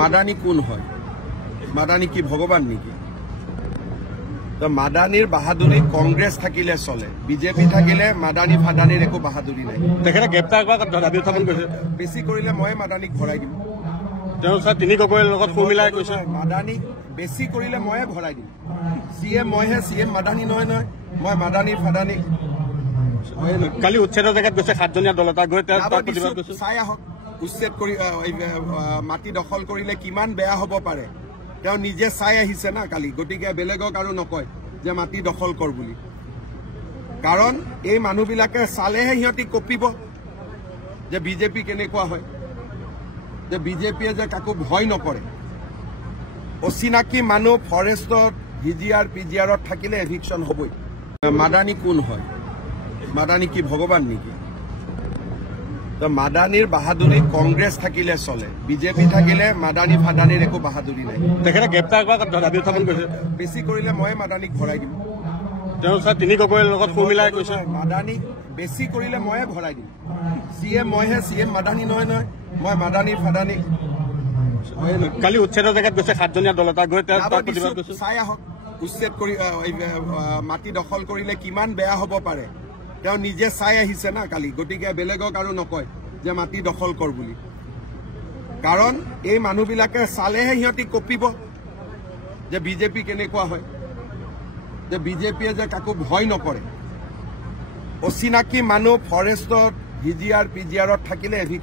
মাদানী কোন হয়? মাদানী কি ভগবান নেকি? তো মাদানীর বাহাদুরি কংগ্রেস থাকিলে চলে, বিজেপি থাকিলে মাদানী ফাদানীর একো বাহাদুরি নাই। গ্ৰেপ্তাৰ কৰা দাবী উত্থাপন কৰিছে। বেছি কৰিলে মই মাদানীক ভৰাই দিম। তিনি গগৈৰ লগত সুৰ মিলাই কৈছে মাদানীক বেছি কৰিলে ময়ে ভৰাই দিম। চিএম মইহে, চিএম মাদানী নহয় নহয়। মই মাদানী ফাদানী। কালি উচ্ছেদৰ জেগাত গৈছে 7জনীয়া দল এটা গৈ প্ৰতিবাদ কৰিছে। চাই আহক উচ্ছেদ কৰি মাটি দখল কৰিলে কিমান বেয়া হ'ব পাৰে তেওঁ নিজে চাই আহিছে না কালি। গতিকে বেলেগক আৰু নকয় যে মাটি দখল কৰ বুলি, কাৰণ এই মানুহবিলাকে চালেহে সিহঁতি কঁপিব যে বিজেপি কেনেকুৱা হয়, যে বিজেপিয়ে যে কাকো ভয় নকৰে। অচিনাকি মানুহ ফৰেষ্টত ভিজিআৰ পিজিআৰত থাকিলে এভিকশ্যন হ'বই। মাদানী কোন হয়? মাদানী কি ভগবান নেকি? তো মাদানীর বাহাদুরি কংগ্রেস থাকিলে চলে, বিজেপি থাকিলে মাদানী ফাদানীর একো বাহাদুরি নাই। গ্ৰেপ্তাৰ কৰা দাবী উত্থাপন কৰিছে। বেছি কৰিলে মই মাদানীক ভৰাই দিম। তিনি গগৈৰ লগত সুৰ মিলাই কৈছে মাদানীক বেছি কৰিলে ময়ে ভৰাই দিম। চিএম মইহে, চিএম মাদানী নহয় নহয়। মই মাদানী ফাদানী। কালি উচ্ছেদৰ জেগাত গৈছে 7জনীয়া দল এটা গৈ প্ৰতিবাদ কৰিছে। চাই আহক উচ্ছেদ কৰি মাটি দখল কৰিলে কিমান বেয়া হ'ব পাৰে তেওঁ নিজে চাই আহিছে না কালি। গতিকে বেলেগক আৰু নকয় যে মাটি দখল কৰ বুলি, কাৰণ এই মানুহবিলাকে চালেহে সিহঁতি কঁপিব যে বিজেপি কেনেকুৱা হয়, যে বিজেপিয়ে যে কাকো ভয় নকৰে। অচিনাকি মানুহ ফৰেষ্টত ভিজিআৰ পিজিআৰত থাকিলে এভিকশ্যন